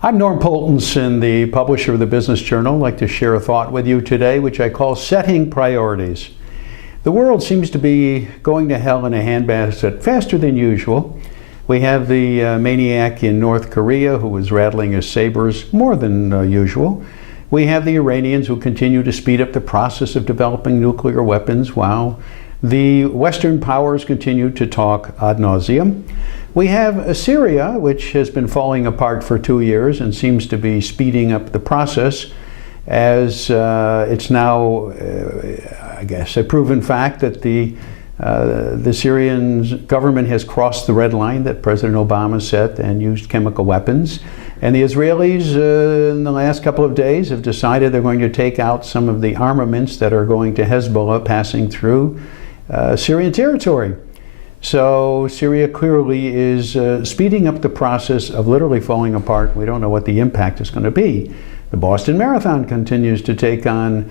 I'm Norm Poltenson, the publisher of the Business Journal. I'd like to share a thought with you today, which I call setting priorities. The world seems to be going to hell in a handbasket faster than usual. We have the maniac in North Korea who is rattling his sabers more than usual. We have the Iranians who continue to speed up the process of developing nuclear weapons while the Western powers continue to talk ad nauseum. We have Syria, which has been falling apart for 2 years and seems to be speeding up the process as it's now, I guess, a proven fact that the Syrian government has crossed the red line that President Obama set and used chemical weapons. And the Israelis in the last couple of days have decided they're going to take out some of the armaments that are going to Hezbollah passing through Syrian territory. So Syria clearly is speeding up the process of literally falling apart. We don't know what the impact is going to be. The Boston Marathon continues to take on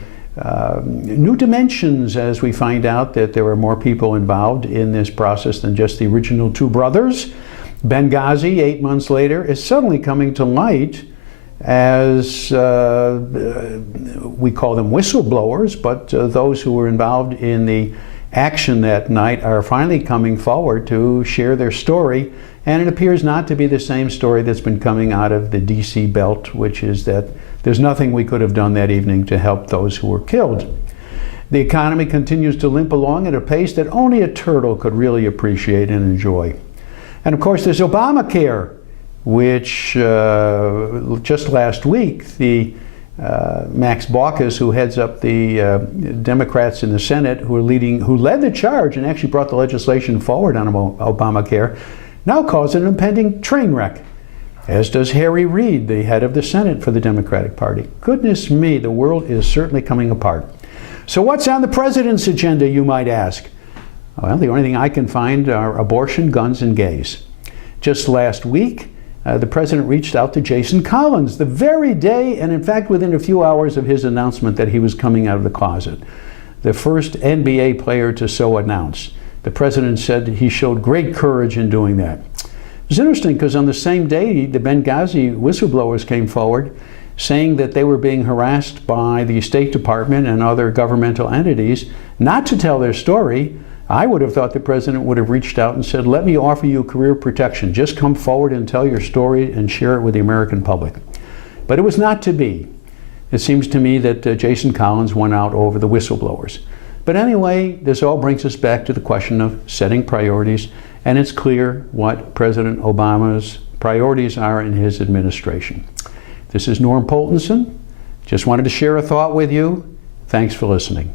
new dimensions as we find out that there are more people involved in this process than just the original two brothers. Benghazi, 8 months later, is suddenly coming to light as we call them whistleblowers, but those who were involved in the action that night are finally coming forward to share their story, and it appears not to be the same story that's been coming out of the DC belt, which is that there's nothing we could have done that evening to help those who were killed. The economy continues to limp along at a pace that only a turtle could really appreciate and enjoy. And of course there's Obamacare, which just last week the Max Baucus, who heads up the Democrats in the Senate, who led the charge and actually brought the legislation forward on Obamacare, now calls it an impending train wreck, as does Harry Reid, the head of the Senate for the Democratic Party. Goodness me, the world is certainly coming apart. So what's on the president's agenda, you might ask? Well, the only thing I can find are abortion, guns, and gays. Just last week, the president reached out to Jason Collins the very day, and in fact within a few hours of his announcement that he was coming out of the closet. The first NBA player to so announce. The president said he showed great courage in doing that. It was interesting because on the same day, the Benghazi whistleblowers came forward saying that they were being harassed by the State Department and other governmental entities not to tell their story. I would have thought the president would have reached out and said, let me offer you career protection. Just come forward and tell your story and share it with the American public. But it was not to be. It seems to me that Jason Collins won out over the whistleblowers. But anyway, this all brings us back to the question of setting priorities, and it's clear what President Obama's priorities are in his administration. This is Norm Poltenson. Just wanted to share a thought with you. Thanks for listening.